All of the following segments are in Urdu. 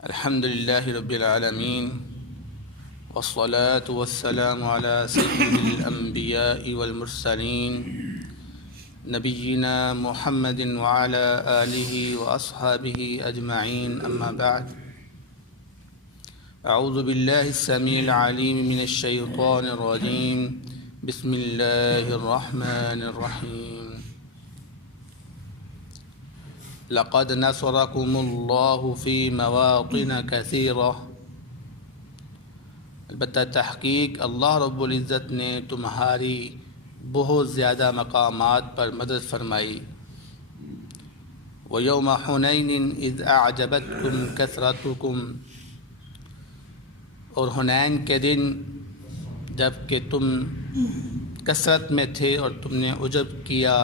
الحمد لله رب العالمين والصلاة والسلام على سيد الأنبياء والمرسلين نبينا محمد وعلى آله وأصحابه أجمعين أما بعد أعوذ بالله السميع العليم من الشيطان الرجيم بسم الله الرحمن الرحيم لقد نصركم الله في مواطن كثيرة البتہ تحقیق اللہ رب العزت نے تمہاری بہت زیادہ مقامات پر مدد فرمائی۔ وَيَوْمَ حُنَيْنٍ إِذْ أَعْجَبَتْكُمْ كَثْرَتُكُمْ، اور حنین کے دن جب کہ تم کثرت میں تھے اور تم نے عجب کیا،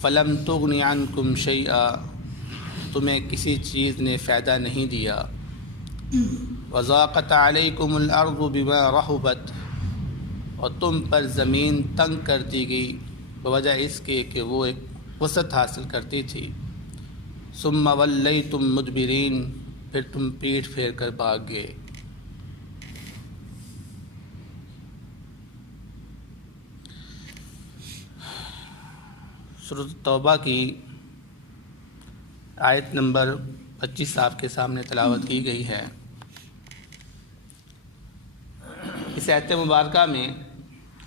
فَلَمْ تُغْنِ عَنْكُمْ شَيْئًا، تمہیں کسی چیز نے فائدہ نہیں دیا۔ وَضَاقَتْ عَلَيْكُمُ الْأَرْضُ بِمَا رَحُبَتْ، اور تم پر زمین تنگ کر دی گئی بوجہ اس کے کہ وہ ایک وسعت حاصل کرتی تھی۔ ثُمَّ وَلَّيْتُمْ مُدْبِرِينَ، پھر تم پیٹھ پھیر کر بھاگ گئے۔ سورۃ توبہ کی آیت نمبر 25 آپ کے سامنے تلاوت کی گئی ہے۔ اس آیت مبارکہ میں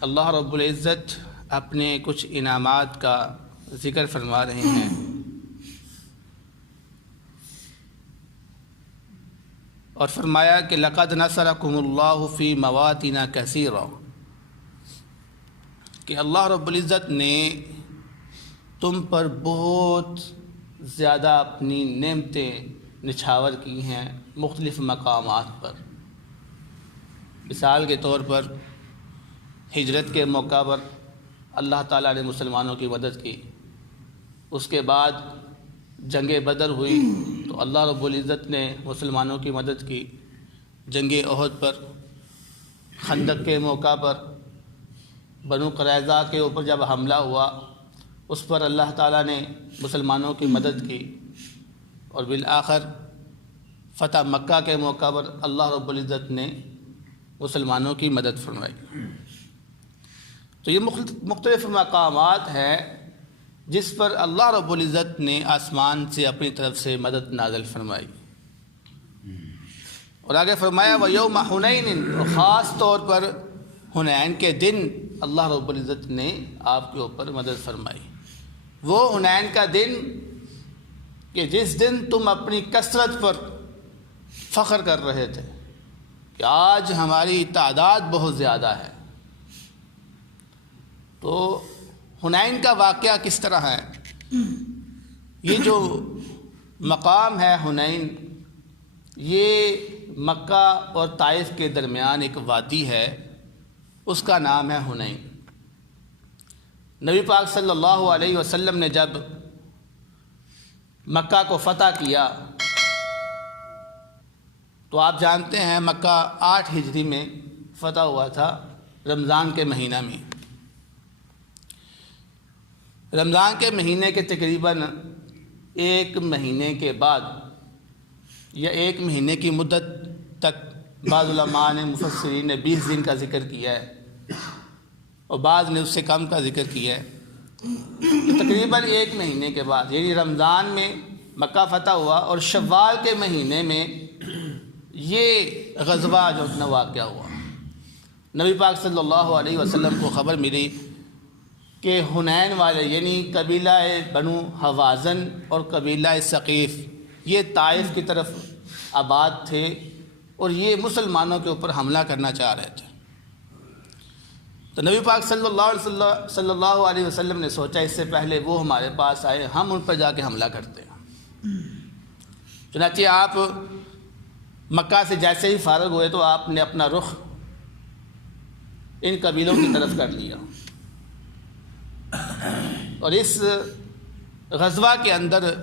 اللہ رب العزت اپنے کچھ انعامات کا ذکر فرما رہے ہیں، اور فرمایا کہ لقد نصرکم اللہ فی مواطن کثیرہ، کہ اللہ رب العزت نے تم پر بہت زیادہ اپنی نعمتیں نچھاور کی ہیں مختلف مقامات پر۔ مثال کے طور پر ہجرت کے موقع پر اللہ تعالیٰ نے مسلمانوں کی مدد کی، اس کے بعد جنگ بدر ہوئی تو اللہ رب العزت نے مسلمانوں کی مدد کی، جنگ احد پر، خندق کے موقع پر، بنو قریظہ کے اوپر جب حملہ ہوا اس پر اللہ تعالیٰ نے مسلمانوں کی مدد کی، اور بالآخر فتح مکہ کے موقع پر اللہ رب العزت نے مسلمانوں کی مدد فرمائی۔ تو یہ مختلف مقامات ہیں جس پر اللہ رب العزت نے آسمان سے اپنی طرف سے مدد نازل فرمائی۔ اور آگے فرمایا وَيَوْمَ حُنَيْنٍ، اور خاص طور پر حنین کے دن اللہ رب العزت نے آپ کے اوپر مدد فرمائی۔ وہ حنین کا دن کہ جس دن تم اپنی کثرت پر فخر کر رہے تھے کہ آج ہماری تعداد بہت زیادہ ہے۔ تو حنین کا واقعہ کس طرح ہے؟ یہ جو مقام ہے حنین، یہ مکہ اور طائف کے درمیان ایک وادی ہے، اس کا نام ہے حنین۔ نبی پاک صلی اللہ علیہ وسلم نے جب مکہ کو فتح کیا تو آپ جانتے ہیں مکہ 8 ہجری میں فتح ہوا تھا، رمضان کے مہینہ میں۔ رمضان کے مہینے کے تقریباً 1 مہینے کے بعد یا 1 مہینے کی مدت تک بعض علماء نے مفسرین نے 20 دن کا ذکر کیا ہے، اور بعض نے اس سے کم کا ذکر کیا ہے۔ تقریباً 1 مہینے کے بعد یعنی رمضان میں مکہ فتح ہوا، اور شوال کے مہینے میں یہ غزوہ جو اپنا واقعہ ہوا۔ نبی پاک صلی اللہ علیہ وسلم کو خبر ملی کہ حنین والے یعنی قبیلہ بنو حوازن اور قبیلہ ثقیف یہ طائف کی طرف آباد تھے، اور یہ مسلمانوں کے اوپر حملہ کرنا چاہ رہے تھے۔ تو نبی پاک صلی اللہ علیہ وسلم نے سوچا اس سے پہلے وہ ہمارے پاس آئے ہم ان پر جا کے حملہ کرتے ہیں۔ چنانچہ آپ مکہ سے جیسے ہی فارغ ہوئے تو آپ نے اپنا رخ ان قبیلوں کی طرف کر لیا، اور اس غزوہ کے اندر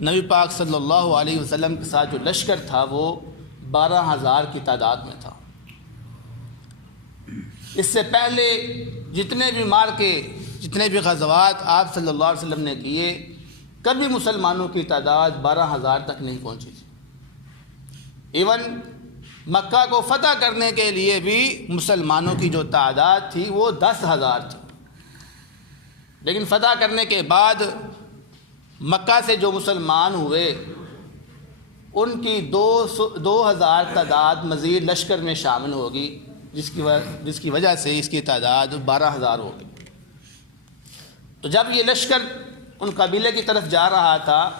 نبی پاک صلی اللہ علیہ وسلم کے ساتھ جو لشکر تھا وہ 12,000 کی تعداد میں تھا۔ اس سے پہلے جتنے بھی مارکے جتنے بھی غزوات آپ صلی اللہ علیہ وسلم نے کیے، کبھی مسلمانوں کی تعداد 12,000 تک نہیں پہنچی تھی۔ ایون مکہ کو فتح کرنے کے لیے بھی مسلمانوں کی جو تعداد تھی وہ 10,000 تھی، لیکن فتح کرنے کے بعد مکہ سے جو مسلمان ہوئے ان کی 2,000 تعداد مزید لشکر میں شامل ہوگی، جس کی وجہ سے اس کی تعداد 12,000 ہوگی۔ تو جب یہ لشکر ان قبیلے کی طرف جا رہا تھا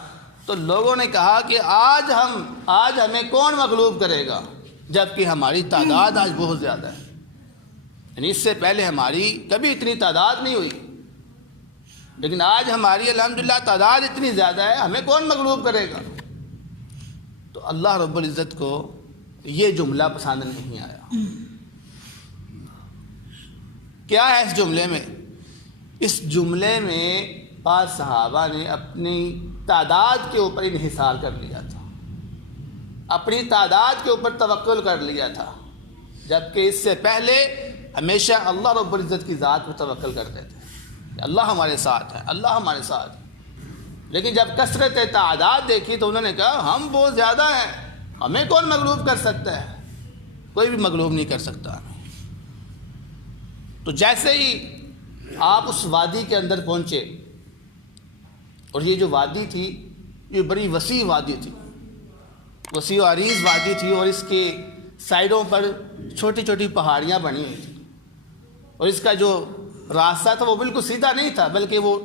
تو لوگوں نے کہا کہ آج ہمیں کون مغلوب کرے گا، جبکہ ہماری تعداد آج بہت زیادہ ہے، یعنی اس سے پہلے ہماری کبھی اتنی تعداد نہیں ہوئی، لیکن آج ہماری الحمدللہ تعداد اتنی زیادہ ہے، ہمیں کون مغلوب کرے گا۔ تو اللہ رب العزت کو یہ جملہ پسند نہیں آیا۔ کیا ہے اس جملے میں؟ اس جملے میں بعض صحابہ نے اپنی تعداد کے اوپر انحصار کر لیا تھا، اپنی تعداد کے اوپر توکل کر لیا تھا، جبکہ اس سے پہلے ہمیشہ اللہ رب العزت کی ذات پر توکل کرتے تھے کہ اللہ ہمارے ساتھ ہے، اللہ ہمارے ساتھ ہے۔ لیکن جب کثرت تعداد دیکھی تو انہوں نے کہا ہم بہت زیادہ ہیں، ہمیں کون مغلوب کر سکتا ہے؟ کوئی بھی مغلوب نہیں کر سکتا ہمیں۔ تو جیسے ہی آپ اس وادی کے اندر پہنچے، اور یہ جو وادی تھی یہ بڑی وسیع وادی تھی، وسیع و عریض وادی تھی، اور اس کے سائڈوں پر چھوٹی چھوٹی پہاڑیاں بنی ہوئی تھیں، اور اس کا جو راستہ تھا وہ بالکل سیدھا نہیں تھا، بلکہ وہ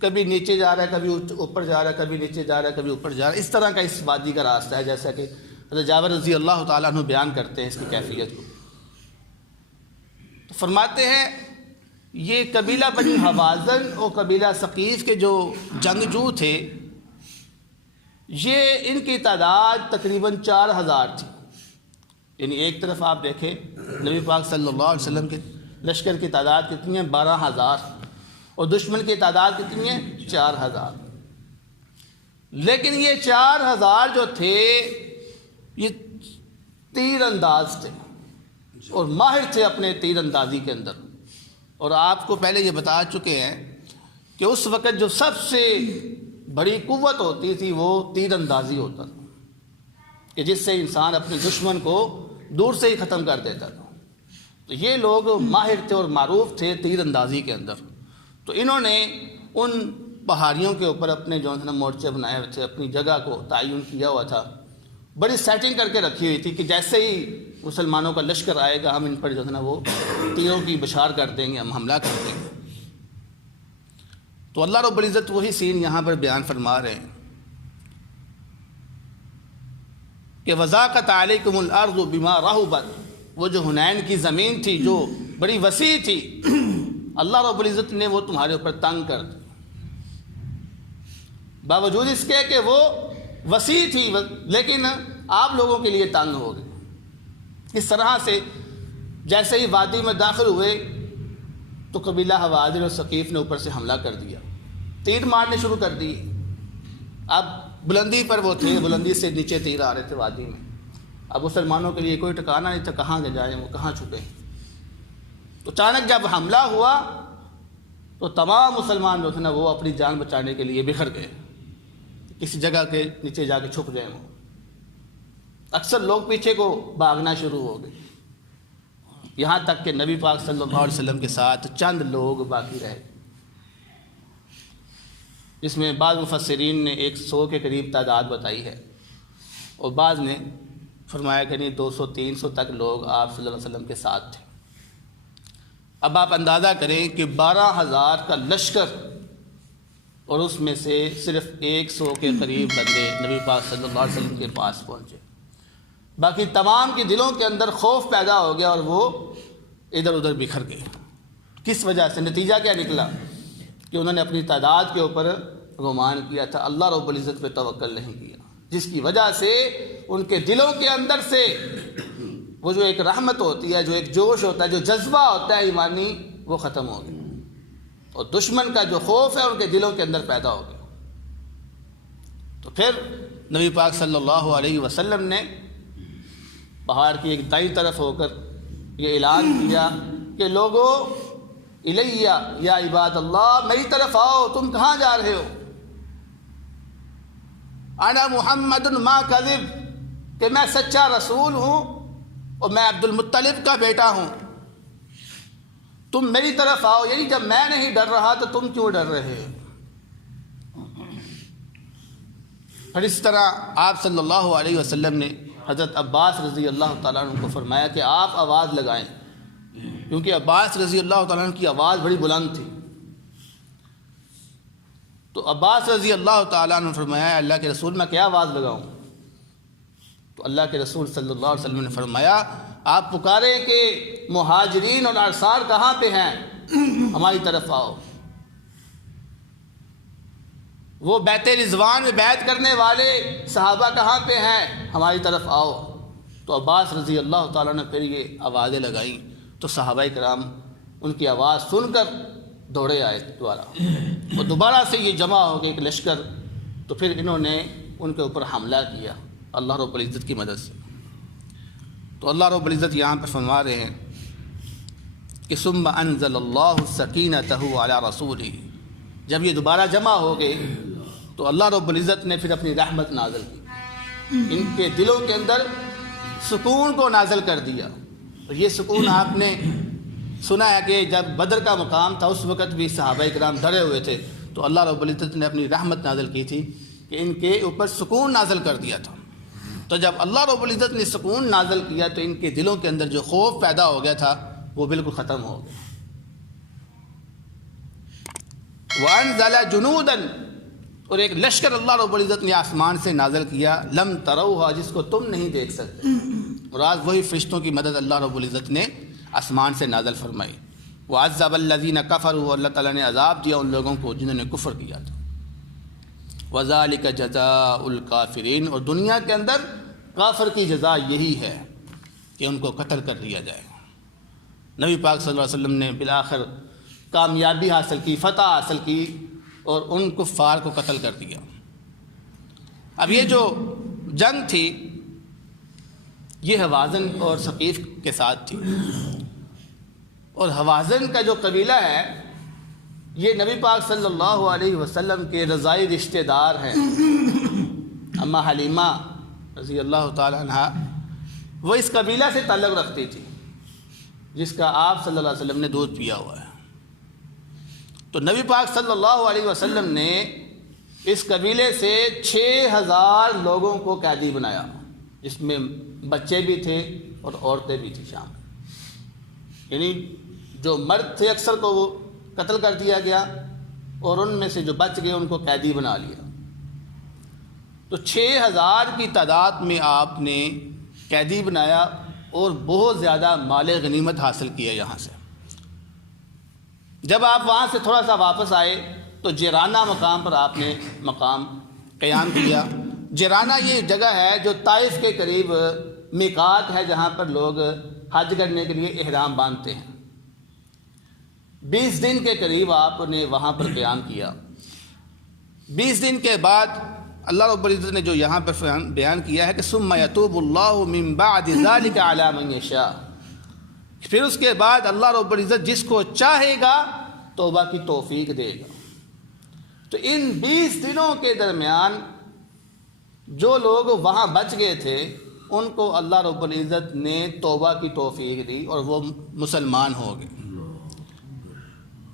کبھی نیچے جا رہا ہے، کبھی اوپر جا رہا ہے، کبھی نیچے جا رہا ہے، کبھی اوپر جا رہا ہے، اس طرح کا اس وادی کا راستہ ہے، جیسا کہ حضرت جابر رضی اللہ تعالیٰ عنہ بیان کرتے ہیں اس کی کیفیت کو۔ تو فرماتے ہیں یہ قبیلہ بنی حوازن اور قبیلہ ثقیف کے جو جنگجو تھے، یہ ان کی تعداد تقریباً 4,000 تھی، یعنی ایک طرف آپ دیکھیں نبی پاک صلی اللہ علیہ وسلم کے لشکر کی تعداد کتنی ہے؟ 12,000، اور دشمن کی تعداد کتنی ہے؟ 4,000۔ لیکن یہ 4,000 جو تھے یہ تیر انداز تھے اور ماہر تھے اپنے تیر اندازی کے اندر، اور آپ کو پہلے یہ بتا چکے ہیں کہ اس وقت جو سب سے بڑی قوت ہوتی تھی وہ تیر اندازی ہوتا تھا، کہ جس سے انسان اپنے دشمن کو دور سے ہی ختم کر دیتا تھا۔ تو یہ لوگ ماہر تھے اور معروف تھے تیر اندازی کے اندر، تو انہوں نے ان پہاڑیوں کے اوپر اپنے جو ہے نا مورچے بنائے ہوئے تھے، اپنی جگہ کو تعین کیا ہوا تھا، بڑی سیٹنگ کر کے رکھی ہوئی تھی کہ جیسے ہی مسلمانوں کا لشکر آئے گا ہم ان پر جو ہے نا وہ تیروں کی بشار کر دیں گے، ہم حملہ کر دیں گے۔ تو اللہ رب العزت وہی سین یہاں پر بیان فرما رہے ہیں کہ وَضَاقَتْ عَلَيْكُمُ الْأَرْضُ بِمَا رَحُبَتْ، وہ جو حنین کی زمین تھی جو بڑی وسیع تھی، اللہ رب العزت نے وہ تمہارے اوپر تنگ کر دی، باوجود اس کے کہ وہ وسیع تھی لیکن آپ لوگوں کے لیے تنگ ہو گئی۔ اس طرح سے جیسے ہی وادی میں داخل ہوئے تو قبیلہ حوازن اور ثقیف نے اوپر سے حملہ کر دیا، تیر مارنے شروع کر دی۔ اب بلندی پر وہ تھے، بلندی سے نیچے تیر آ رہے تھے وادی میں، اب مسلمانوں کے لیے کوئی ٹھکانا نہیں تھا کہاں کے جائیں، وہ کہاں چھپے۔ تو اچانک جب حملہ ہوا تو تمام مسلمان جو تھے نا وہ اپنی جان بچانے کے لیے بکھر گئے، کسی جگہ کے نیچے جا کے چھپ گئے۔ وہ اکثر لوگ پیچھے کو بھاگنا شروع ہو گئے، یہاں تک کہ نبی پاک صلی اللہ علیہ وسلم کے ساتھ چند لوگ باقی رہے، جس میں بعض مفسرین نے 100 کے قریب تعداد بتائی ہے، اور بعض نے فرمایا کہ نہیں 200-300 تک لوگ آپ صلی اللہ علیہ وسلم کے ساتھ تھے۔ اب آپ اندازہ کریں کہ 12,000 کا لشکر اور اس میں سے صرف 100 کے قریب بندے نبی پاک صلی اللہ علیہ وسلم کے پاس پہنچے، باقی تمام کے دلوں کے اندر خوف پیدا ہو گیا اور وہ ادھر ادھر بکھر گئے۔ کس وجہ سے؟ نتیجہ کیا نکلا کہ انہوں نے اپنی تعداد کے اوپر گمان کیا تھا، اللہ رب العزت پہ توکل نہیں کیا، جس کی وجہ سے ان کے دلوں کے اندر سے وہ جو ایک رحمت ہوتی ہے، جو ایک جوش ہوتا ہے، جو جذبہ ہوتا ہے ایمانی، وہ ختم ہو گیا، اور دشمن کا جو خوف ہے ان کے دلوں کے اندر پیدا ہو گیا۔ تو پھر نبی پاک صلی اللہ علیہ وسلم نے پہاڑ کی ایک دائیں طرف ہو کر یہ اعلان کیا کہ لوگو الیہ یا عباد اللہ، میری طرف آؤ، تم کہاں جا رہے ہو؟ انا محمد ما کذب، کہ میں سچا رسول ہوں اور میں عبد المطلب کا بیٹا ہوں، تم میری طرف آؤ، یعنی جب میں نہیں ڈر رہا تو تم کیوں ڈر رہے ہو؟ پھر اس طرح آپ صلی اللہ علیہ وسلم نے حضرت عباس رضی اللہ تعالیٰ عنہ کو فرمایا کہ آپ آواز لگائیں، کیونکہ عباس رضی اللہ تعالیٰ عنہ کی آواز بڑی بلند تھی۔ تو عباس رضی اللہ تعالیٰ عنہ نے فرمایا اللہ کے رسول میں کیا آواز لگاؤں؟ تو اللہ کے رسول صلی اللہ علیہ وسلم نے فرمایا آپ پکاریں کہ مہاجرین اور انصار کہاں پہ ہیں، ہماری طرف آؤ، وہ بیت رضوان میں بیعت کرنے والے صحابہ کہاں پہ ہیں، ہماری طرف آؤ۔ تو عباس رضی اللہ تعالیٰ نے پھر یہ آوازیں لگائیں تو صحابہ کرام ان کی آواز سن کر دوڑے آئے دوبارہ، اور دوبارہ سے یہ جمع ہو گئے ایک لشکر، تو پھر انہوں نے ان کے اوپر حملہ کیا اللہ رب العزت کی مدد سے۔ تو اللہ رب العزت یہاں پہ فرما رہے ہیں کہ ثم انزل اللہ سکینتہ علی رسولہ، جب یہ دوبارہ جمع ہو گئے تو اللہ رب العزت نے پھر اپنی رحمت نازل کی، ان کے دلوں کے اندر سکون کو نازل کر دیا۔ اور یہ سکون آپ نے سنا ہے کہ جب بدر کا مقام تھا اس وقت بھی صحابہ کرام ڈرے ہوئے تھے، تو اللہ رب العزت نے اپنی رحمت نازل کی تھی کہ ان کے اوپر سکون نازل کر دیا تھا۔ تو جب اللہ رب العزت نے سکون نازل کیا تو ان کے دلوں کے اندر جو خوف پیدا ہو گیا تھا وہ بالکل ختم ہو گیا۔ وَأَنزَلَ جُنُودًا، اور ایک لشکر اللہ رب العزت نے آسمان سے نازل کیا، لم تروها، جس کو تم نہیں دیکھ سکتے، اور آج وہی فرشتوں کی مدد اللہ رب العزت نے آسمان سے نازل فرمائی۔ وَعَذَّبَ الَّذِينَ كَفَرُوا، اللہ تعالیٰ نے عذاب دیا ان لوگوں کو جنہوں نے کفر کیا تھا۔ وَذَلِكَ جَزَاءُ الْكَافِرِينَ، اور دنیا کے اندر کافر کی جزا یہی ہے کہ ان کو قتل کر دیا جائے۔ نبی پاک صلی اللہ علیہ وسلم نے بالآخر کامیابی حاصل کی، فتح حاصل کی، اور ان کفار کو قتل کر دیا۔ اب یہ جو جنگ تھی یہ حوازن اور ثقیف کے ساتھ تھی، اور حوازن کا جو قبیلہ ہے یہ نبی پاک صلی اللہ علیہ وسلم کے رضائی رشتہ دار ہیں۔ اماں حلیمہ رضی اللہ تعالی عنہ وہ اس قبیلہ سے تعلق رکھتی تھی جس کا آپ صلی اللہ علیہ وسلم نے دودھ پیا ہوا ہے۔ تو نبی پاک صلی اللہ علیہ وسلم نے اس قبیلے سے 6000 لوگوں کو قیدی بنایا، جس میں بچے بھی تھے اور عورتیں بھی تھیں شامل، یعنی جو مرد تھے اکثر کو وہ قتل کر دیا گیا اور ان میں سے جو بچ گئے ان کو قیدی بنا لیا۔ تو 6000 کی تعداد میں آپ نے قیدی بنایا اور بہت زیادہ مال غنیمت حاصل کیا یہاں سے۔ جب آپ وہاں سے تھوڑا سا واپس آئے تو جیرانہ مقام پر آپ نے مقام قیام کیا۔ جیرانہ یہ جگہ ہے جو طائف کے قریب میقات ہے، جہاں پر لوگ حج کرنے کے لیے احرام باندھتے ہیں۔ 20 دن کے قریب آپ نے وہاں پر قیام کیا۔ 20 دن کے بعد اللہ رب العزت نے جو یہاں پر بیان کیا ہے کہ ثم یتوب اللہ من بعد ذلک علی من یشاء، پھر اس کے بعد اللہ رب العزت جس کو چاہے گا توبہ کی توفیق دے گا۔ تو ان 20 دنوں کے درمیان جو لوگ وہاں بچ گئے تھے ان کو اللہ رب العزت نے توبہ کی توفیق دی اور وہ مسلمان ہو گئے۔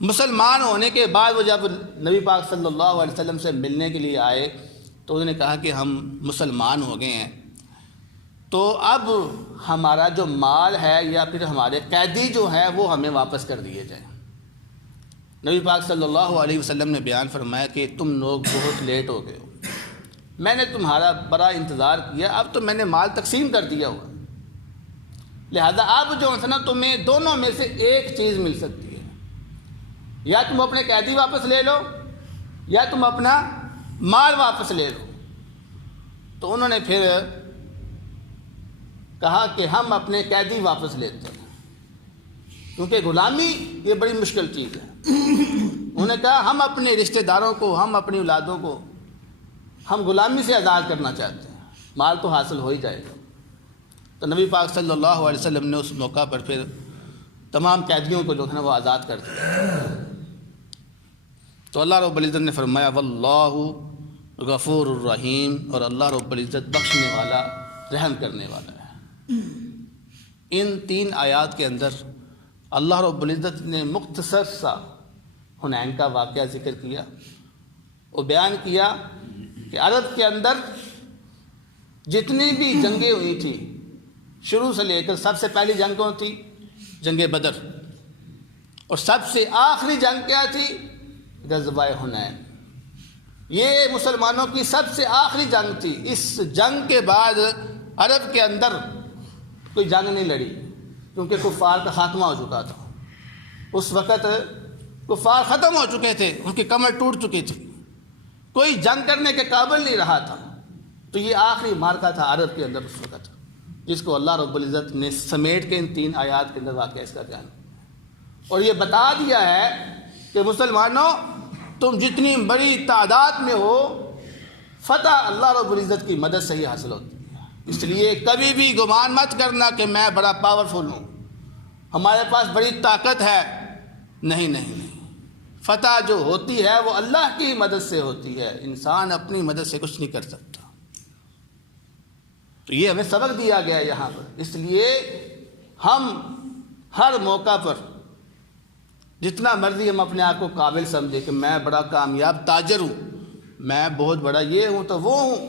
مسلمان ہونے کے بعد وہ جب نبی پاک صلی اللہ علیہ وسلم سے ملنے کے لیے آئے تو انہوں نے کہا کہ ہم مسلمان ہو گئے ہیں، تو اب ہمارا جو مال ہے یا پھر ہمارے قیدی جو ہیں وہ ہمیں واپس کر دیے جائیں۔ نبی پاک صلی اللہ علیہ وسلم نے بیان فرمایا کہ تم لوگ بہت لیٹ ہو گئے ہو، میں نے تمہارا بڑا انتظار کیا، اب تو میں نے مال تقسیم کر دیا ہوا، لہذا اب جو ہے نا تمہیں دونوں میں سے ایک چیز مل سکتی ہے، یا تم اپنے قیدی واپس لے لو یا تم اپنا مال واپس لے لو۔ تو انہوں نے پھر کہا کہ ہم اپنے قیدی واپس لیتے ہیں، کیونکہ غلامی یہ بڑی مشکل چیز ہے۔ انہوں نے کہا ہم اپنے رشتہ داروں کو، ہم اپنی اولادوں کو ہم غلامی سے آزاد کرنا چاہتے ہیں، مال تو حاصل ہو ہی جائے گا۔ تو نبی پاک صلی اللہ علیہ وسلم نے اس موقع پر پھر تمام قیدیوں کو جو ہے نا وہ آزاد کر دیا۔ تو اللہ رب العزت نے فرمایا واللہ غفور الرحیم، اور اللہ رب العزت بخشنے والا رحم کرنے والا ہے۔ ان 3 آیات کے اندر اللہ رب العزت نے مختصر سا حنین کا واقعہ ذکر کیا اور بیان کیا کہ عرب کے اندر جتنی بھی جنگیں ہوئی تھیں شروع سے لے کر، سب سے پہلی جنگ کون تھی؟ جنگ بدر، اور سب سے آخری جنگ کیا تھی؟ غزوہ حنین۔ یہ مسلمانوں کی سب سے آخری جنگ تھی۔ اس جنگ کے بعد عرب کے اندر کوئی جنگ نہیں لڑی، کیونکہ کفار کا خاتمہ ہو چکا تھا۔ اس وقت کفار ختم ہو چکے تھے، ان کی کمر ٹوٹ چکی تھی، کوئی جنگ کرنے کے قابل نہیں رہا تھا۔ تو یہ آخری مارکا تھا عرب کے اندر اس وقت، جس کو اللہ رب العزت نے سمیٹ کے ان 3 آیات کے اندر واقعہ اس کا بیان، اور یہ بتا دیا ہے کہ مسلمانوں تم جتنی بڑی تعداد میں ہو، فتح اللہ رب العزت کی مدد سے ہی حاصل ہوتی ہے۔ اس لیے کبھی بھی گمان مت کرنا کہ میں بڑا پاورفل ہوں، ہمارے پاس بڑی طاقت ہے۔ نہیں نہیں نہیں، فتح جو ہوتی ہے وہ اللہ کی مدد سے ہوتی ہے، انسان اپنی مدد سے کچھ نہیں کر سکتا۔ تو یہ ہمیں سبق دیا گیا ہے یہاں پر۔ اس لیے ہم ہر موقع پر جتنا مرضی ہم اپنے آپ کو قابل سمجھے کہ میں بڑا کامیاب تاجر ہوں، میں بہت بڑا یہ ہوں تو وہ ہوں،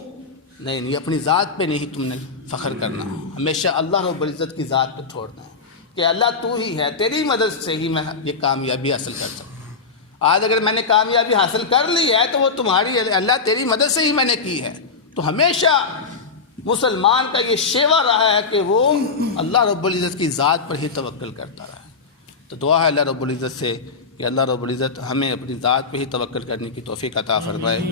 نہیں، اپنی ذات پہ نہیں تم نے فخر کرنا، ہمیشہ اللہ رب العزت کی ذات پہ چھوڑنا ہے کہ اللہ تو ہی ہے، تیری مدد سے ہی میں یہ کامیابی حاصل کر سکتا ہوں۔ آج اگر میں نے کامیابی حاصل کر لی ہے تو وہ تمہاری، اللہ تیری مدد سے ہی میں نے کی ہے۔ تو ہمیشہ مسلمان کا یہ شیوا رہا ہے کہ وہ اللہ رب العزت کی ذات پر ہی توکل کرتا رہا ہے۔ تو دعا ہے اللہ رب العزت سے کہ اللہ رب العزت ہمیں اپنی ذات پہ ہی توکل کرنے کی توفیق عطا فرمائے۔